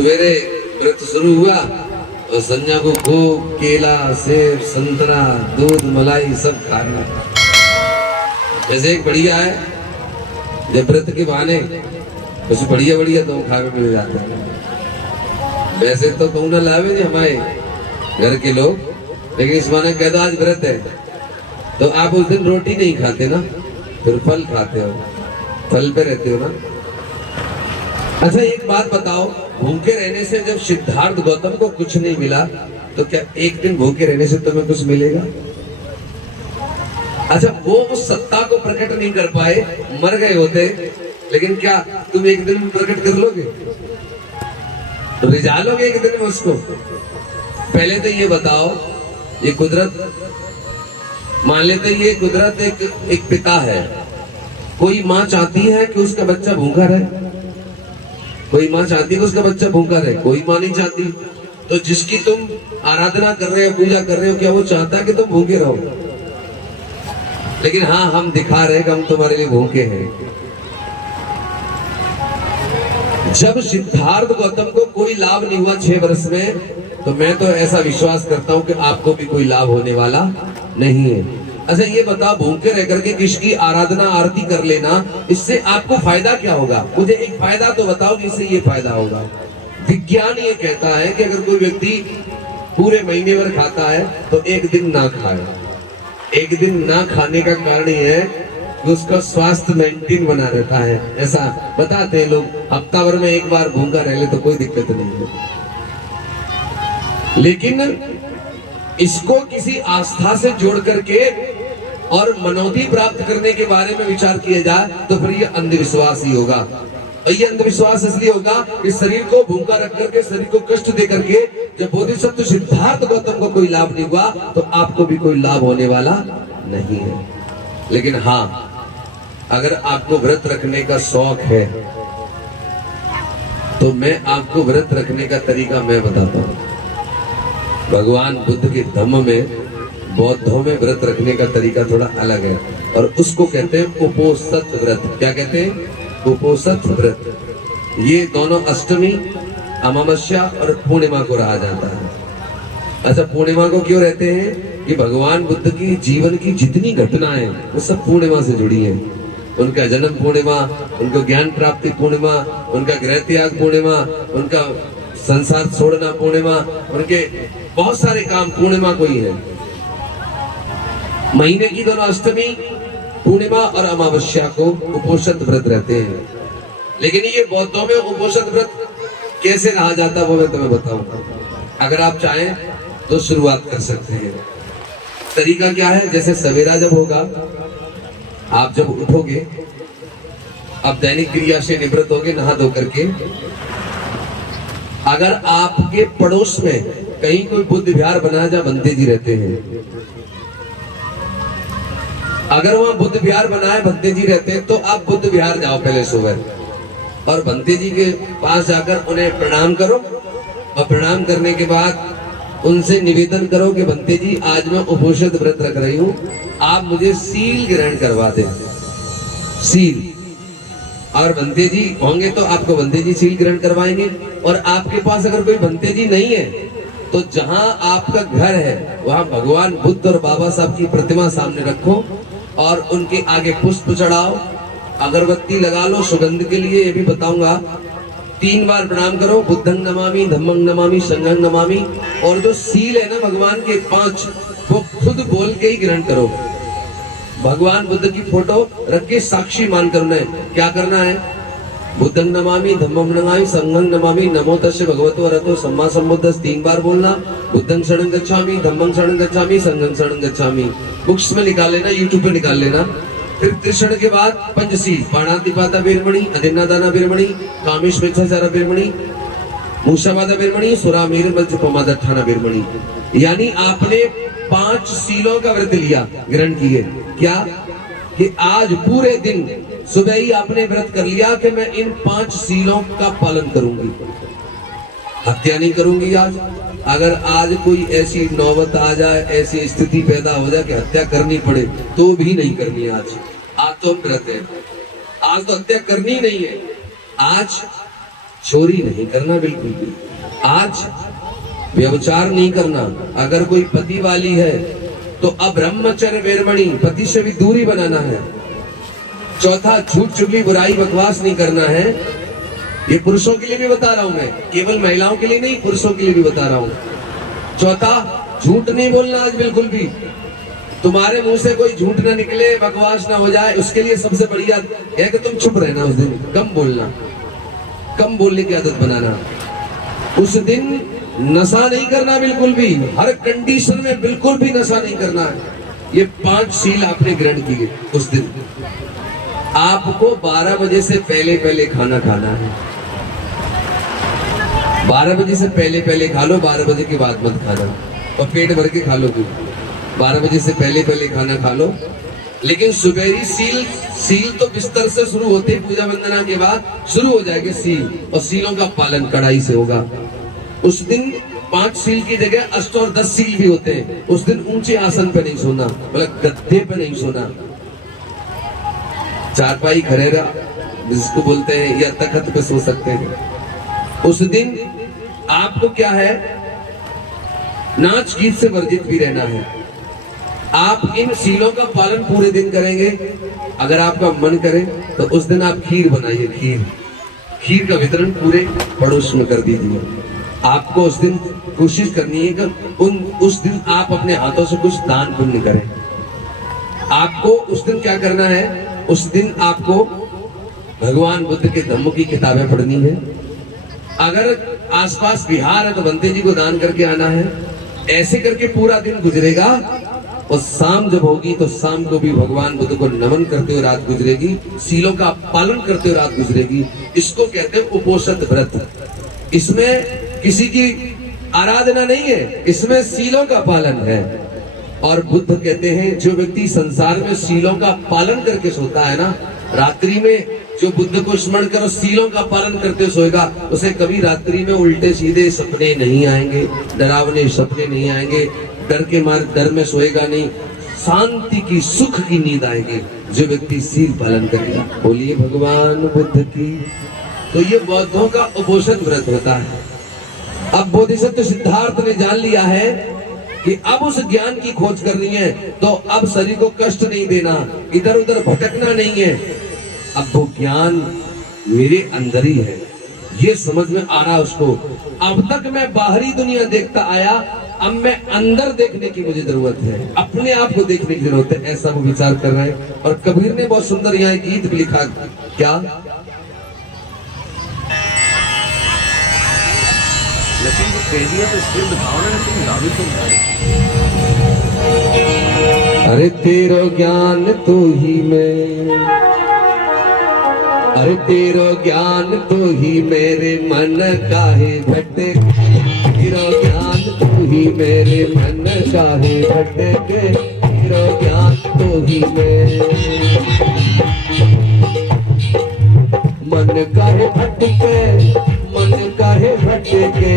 सवेरे व्रत शुरू हुआ और संध्या को खूब केला, सेब, संतरा, दूध, मलाई सब खाना। जैसे एक बढ़िया है जब व्रत के बहाने कुछ बढ़िया बढ़िया तो खा के मिल जाता है। वैसे तो कहूँ ना लावे नहीं हमारे घर के लोग, लेकिन इस माने कह दो आज व्रत है तो आप उस दिन रोटी नहीं खाते ना, फिर फल खाते हो, फल पे रहते हो ना। अच्छा एक बात बताओ, भूखे रहने से जब सिद्धार्थ गौतम को कुछ नहीं मिला तो क्या एक दिन भूखे रहने से तुम्हें कुछ मिलेगा? अच्छा वो उस सत्ता को प्रकट नहीं कर पाए, मर गए होते, लेकिन क्या तुम एक दिन में प्रकट कर लोगे? रिझा लोगे एक दिन में उसको? पहले तो ये बताओ, ये कुदरत, मान लेते ये कुदरत एक पिता है, कोई माँ चाहती है कि उसका बच्चा भूखा रहे? कोई माँ चाहती है कि उसका बच्चा भूखा रहे? कोई माँ नहीं चाहती। तो जिसकी तुम आराधना कर रहे हो, पूजा कर रहे हो, क्या वो चाहता है कि तुम भूखे रहो? लेकिन हाँ, हम दिखा रहे हैं कि हम तुम्हारे लिए भूखे हैं। जब सिद्धार्थ गौतम को कोई लाभ नहीं हुआ 6 वर्ष में, तो मैं तो ऐसा विश्वास करता हूं कि आपको भी कोई लाभ होने वाला नहीं है। अच्छा ये बताओ, भूखे रह करके किसकी आराधना आरती कर लेना, इससे आपको फायदा क्या होगा? मुझे एक फायदा तो बताओ जिससे ये फायदा होगा। विज्ञान ये कहता है कि अगर कोई व्यक्ति पूरे महीने भर खाता है तो एक दिन ना खाए। एक दिन ना खाने का कारण ये है कि उसका स्वास्थ्य मेंटेन बना रहता है, ऐसा बताते हैं लोग। हफ्ता भर में एक बार भूखा रह ले तो कोई दिक्कत नहीं है। लेकिन इसको किसी आस्था से जोड़ करके और मनोधि प्राप्त करने के बारे में विचार किया जाए तो फिर ये अंधविश्वास ही होगा। ये अंधविश्वास इसलिए होगा कि शरीर को भूखा रख करके, शरीर को कष्ट दे करके जब बोधिसत्व सिद्धार्थ गौतम को कोई लाभ नहीं हुआ तो आपको भी कोई लाभ होने वाला नहीं है। लेकिन हाँ, अगर आपको व्रत रखने का शौक है तो मैं आपको व्रत रखने का तरीका मैं बताता हूँ। भगवान बुद्ध के धम्म में, बौद्धों में व्रत रखने का तरीका थोड़ा अलग है और उसको कहते हैं उपोषित व्रत। क्या कहते हैं? उपोषित व्रत। ये दोनों अष्टमी, अमावस्या और पूर्णिमा को रहा जाता है। अच्छा पूर्णिमा को क्यों रहते हैं? कि भगवान बुद्ध की जीवन की जितनी घटनाएं वो सब पूर्णिमा से जुड़ी हैं। उनका जन्म पूर्णिमा, उनको ज्ञान प्राप्ति पूर्णिमा, उनका गृह त्याग पूर्णिमा, उनका संसार छोड़ना पूर्णिमा, उनके बहुत सारे काम पूर्णिमा को ही है। महीने की दोनों अष्टमी, पूर्णिमा और अमावस्या को उपोषित व्रत रहते हैं। लेकिन ये बौद्धों में उपोषित व्रत कैसे रहा जाता है वो मैं तुम्हें बताऊंगा। अगर आप चाहें तो शुरुआत कर सकते हैं। तरीका क्या है? जैसे सवेरा जब होगा, आप जब उठोगे, अब दैनिक क्रिया से निवृत्त होगे नहा धो करके, अगर आपके पड़ोस में कहीं कोई बुद्ध विहार बना जहाँ बंते जी रहते हैं, अगर वहां बुद्ध विहार बना है, बंते जी रहते हैं, तो आप बुद्ध विहार जाओ पहले सुबह और बंते जी के पास जाकर उन्हें प्रणाम करो और प्रणाम करने के बाद उनसे निवेदन करो कि बंते जी आज मैं उपोषित व्रत रख रही हूँ, आप मुझे सील ग्रहण करवा दें। सील। और बंते जी होंगे तो आपको बंते जी सील ग्रहण करवाएंगे। और आपके पास अगर कोई बंते जी नहीं है तो जहां आपका घर है वहां भगवान बुद्ध और बाबा साहब की प्रतिमा सामने रखो और उनके आगे पुष्प चढ़ाओ, अगरबत्ती लगा लो सुगंध के लिए। ये भी बताऊंगा, 3 बार प्रणाम करो, बुद्धं नमामि, धम्मं नमामि, संघं नमामि। और जो सील है ना भगवान के 5, वो खुद बोल के ही ग्रहण करो। भगवान बुद्ध की फोटो रख के साक्षी मानकर उन्हें क्या करना है? बुद्धं नमामि, धम्मं नमामि, संघं नमामि, नमो तस्य भगवतो अरहतो सम्मा सम्बुद्धस्स 3 बार बोलना। बुद्धं शरणं गच्छामि, धम्मं शरणं गच्छामि, संघं शरणं गच्छामि। बुक्स में निकाल लेना, यूट्यूब पे निकाल लेना। फिर त्रिशरण के बाद पंचशील, पाणातिपाता वीरमणि, अदिन्नादाना वीरमणि, कामेश मिच्छाचार वीरमणि, मूषावादा वीरमणि, सुरामेर मज्जपमादठाना वीरमणि। यानी आपने 5 सीलों का व्रत लिया, ग्रहण किए। क्या? कि आज पूरे दिन सुबह ही आपने व्रत कर लिया कि मैं इन 5 सीलों का पालन करूंगी, हत्या नहीं करूंगी आज। अगर आज कोई ऐसी नौबत आ जाए, ऐसी स्थिति पैदा हो जाए कि हत्या करनी पड़े, तो भी नहीं करनी आज तो हम व्रत है। आज तो हत्या करनी नहीं है। आज चोरी नहीं करना बिल्कुल भी। आज व्यभिचार नहीं करना। अगर कोई पति वाली है तो अब ब्रह्मचर्य वेरमणि, पति से भी दूरी बनाना है। चौथा, झूठ चुगली बुराई बकवास नहीं करना है। ये पुरुषों के लिए भी बता रहा हूं मैं, केवल महिलाओं के लिए नहीं, पुरुषों के लिए भी बता रहा हूं। चौथा, झूठ नहीं बोलना आज बिल्कुल भी। तुम्हारे मुंह से कोई झूठ ना निकले, बकवास ना हो जाए, उसके लिए सबसे बढ़िया है कि तुम चुप रहना। उस दिन कम बोलना, कम बोलने की आदत बनाना। उस दिन नशा नहीं करना बिल्कुल भी, हर कंडीशन में बिल्कुल भी नशा नहीं करना है। ये 5 शील आपने ग्रहण किए। उस दिन आपको 12 बजे से पहले पहले खाना खाना है। 12 बजे से पहले पहले खा लो, 12 बजे के बाद मत खाना, और पेट भर के खा लो। 12 बजे से पहले पहले खाना खा लो। लेकिन सुबेरी सील तो बिस्तर से शुरू होते, पूजा वंदना के बाद शुरू हो जाएगी सील, और सीलों का पालन कड़ाई से होगा। उस दिन 5 सील की जगह 8 और 10 सील भी होते हैं। उस दिन ऊंचे आसन पे नहीं सोना, मतलब गद्दे पे नहीं सोना, चारपाई खरेरा जिसको बोलते हैं, या तख्त पे सो सकते हैं। उस दिन आपको क्या है, नाच गीत से वर्जित भी रहना है। आप इन सीलों का पालन पूरे दिन करेंगे। अगर आपका मन करे तो उस दिन आप खीर बनाइए, खीर का वितरण पूरे पड़ोस में कर दीजिए। आपको उस दिन कोशिश करनी है कि उस दिन आप अपने हाथों से कुछ दान पुण्य करें। आपको उस दिन क्या करना है, उस दिन आपको भगवान बुद्ध के धम्म की किताबें पढ़नी है। अगर आसपास बिहार है तो बंते जी को दान करके आना है। ऐसे करके पूरा दिन गुजरेगा, और शाम जब होगी तो शाम को भी भगवान बुद्ध को नमन करते हुए रात गुजरेगी, सीलों का पालन करते हुए रात गुजरेगी। इसको कहते हैं उपोषित व्रत। इसमें किसी की आराधना नहीं है, इसमें सीलों का पालन है। और बुद्ध कहते हैं जो व्यक्ति संसार में सीलों का पालन करके सोता है ना, रात्रि में जो बुद्ध को स्मरण करो, सीलों का पालन करते सोएगा, उसे कभी रात्रि में उल्टे सीधे सपने नहीं आएंगे, डरावने सपने नहीं आएंगे, डर में सोएगा नहीं, शांति की सुख की नींद आएगी जो व्यक्ति सील पालन करेगा। बोलिए भगवान बुद्ध की। तो ये बौद्धों का उपोषित व्रत होता है। अब बोधिसत्व सिद्धार्थ ने जान लिया है कि अब उस ज्ञान की खोज करनी है, तो अब शरीर को कष्ट नहीं देना, इधर उधर भटकना नहीं है। अब वो ज्ञान मेरे अंदर ही है, ये समझ में आ रहा उसको। अब तक मैं बाहरी दुनिया देखता आया, अब मैं अंदर देखने की मुझे जरूरत है, अपने आप को देखने की जरूरत है, ऐसा वो विचार कर रहे हैं। और कबीर ने बहुत सुंदर यहाँ एक गीत भी लिखा, क्या लेकिन वो कह दिया तो इसके भावना ने तुम गा भी तुम। अरे तेरो ज्ञान तू ही मैं, अरे तेरो ज्ञान तो ही मेरे मन काहे भटके, तेरो ज्ञान तो ही मेरे मन काहे भटके, तेरो ज्ञान तो ही मैं मन काहे भटके, मन काहे भटके,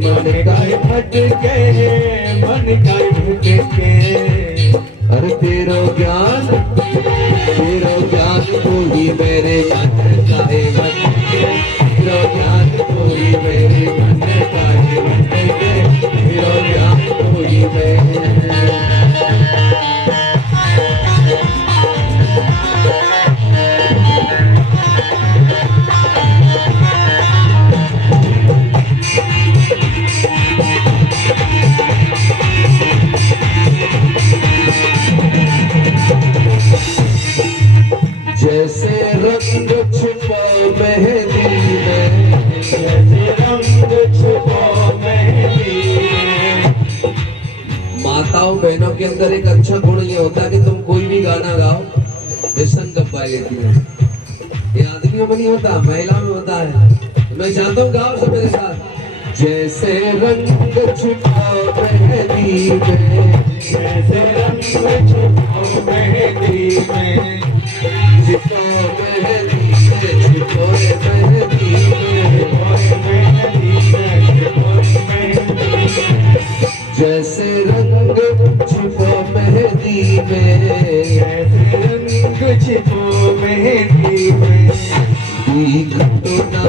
मन काहे भटके, मन काहे भटके। अरे तेरो ज्ञान तो ही मेरे मन काहे भटके, तेरो ज्ञान तो ही मेरे मन काहे भटके, तेरो ज्ञान तो ही मेरे। जैसे रंग छुपा मेहंदी में, जैसे रंग छुपा मेहंदी में। माताओं बहनों के अंदर एक अच्छा गुण ये होता है कि तुम कोई भी गाना गाओ, बेसन गप्पा लेती है। ये आदमियों में नहीं होता, महिलाओं में होता है। मैं चाहता हूँ गाओ सब मेरे साथ। जैसे रंग छुपा मेहंदी में, जैसे रंग छुपा मेहंदी में, जैसे रंग छिपो मेहंदी में, जैसे रंग छिपो मेहंदी में, दीख तो ना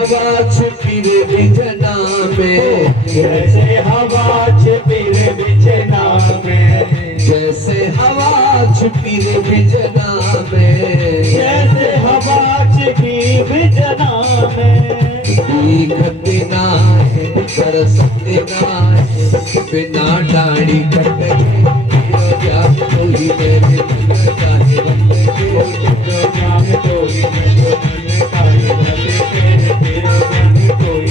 हवा छिपी रे बिजना में, जैसे हवा छिपी रे बिजना में, जैसे हवा छिपी रे बिजना में, जैसे हवा छिपी बिजना में। दिखते ना है तरसते ना है बिना डाड़ी कटे जान तो ही मेरे मन चाहे बंदे के जान तो ही मेरे मन काहे बंदे के, तेरा जान तो ही।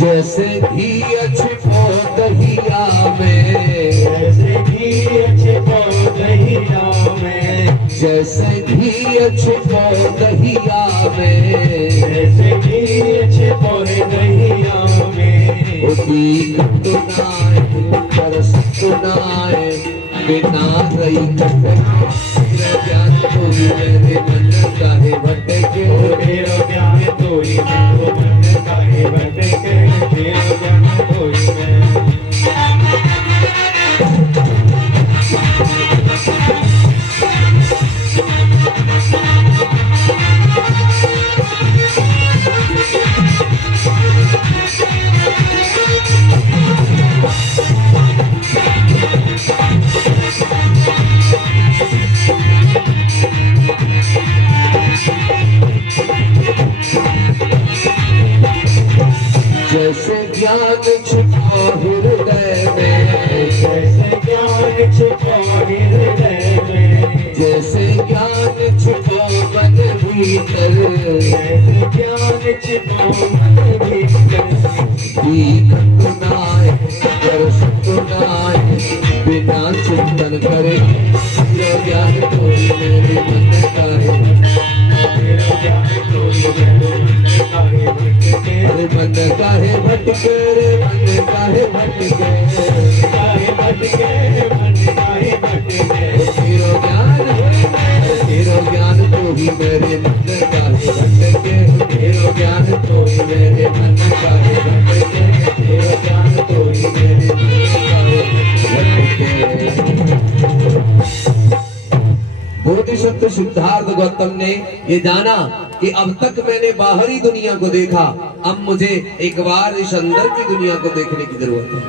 जैसे घी छिपो दहिया में, जैसे घी छिपो दहिया में, जैसे घी छिपो दहिया में, जैसे घी छिपो दहिया में। वो दिखत नाय तरसत नाय बिना रही कटे ज्ञान तो ही मेरे मन चाहे भटके, तेरा ज्ञान तो ही मेरे मन काहे भटके, तेरा ज्ञान तो ही मैं। जैसे ज्ञान छिपा हृदय में, जैसे ज्ञान छिपो हृदय में, जैसे ज्ञान छिपा मन भीतर, जैसे ज्ञान छिपो मन भीतर। दिखत नाय तरसत नाय बिना चिंतन करे जो ज्ञान तो मेरे मन काहे, तेरा ज्ञान तो ही मेरे मन काहे भटके, अरे मन काहे भटके रे मन काहे भटके, काहे भटके, मन काहे भटके। तेरो ज्ञान तेरो ज्ञान तो ही मेरे मन काहे भटके, तेरो ज्ञान तो ही मेरे मन काहे भटके, तेरो ज्ञान तो ही मेरे मन काहे भटके। बोधिसत्व सिद्धार्थ गौतम ने ये जाना कि अब तक मैंने बाहरी दुनिया को देखा, अब मुझे एक बार इस अंदर की दुनिया को देखने की जरूरत है।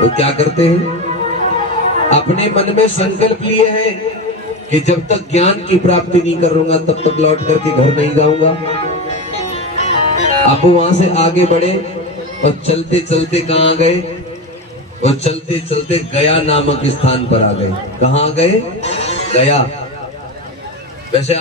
वो क्या करते हैं, अपने मन में संकल्प लिए हैं कि जब तक ज्ञान की प्राप्ति नहीं करूंगा तब तक लौट करके घर नहीं जाऊंगा। अब वहां से आगे बढ़े और चलते चलते कहाँ गए, और चलते चलते गया नामक स्थान पर आ गए। कहाँ गए, गया। वैसे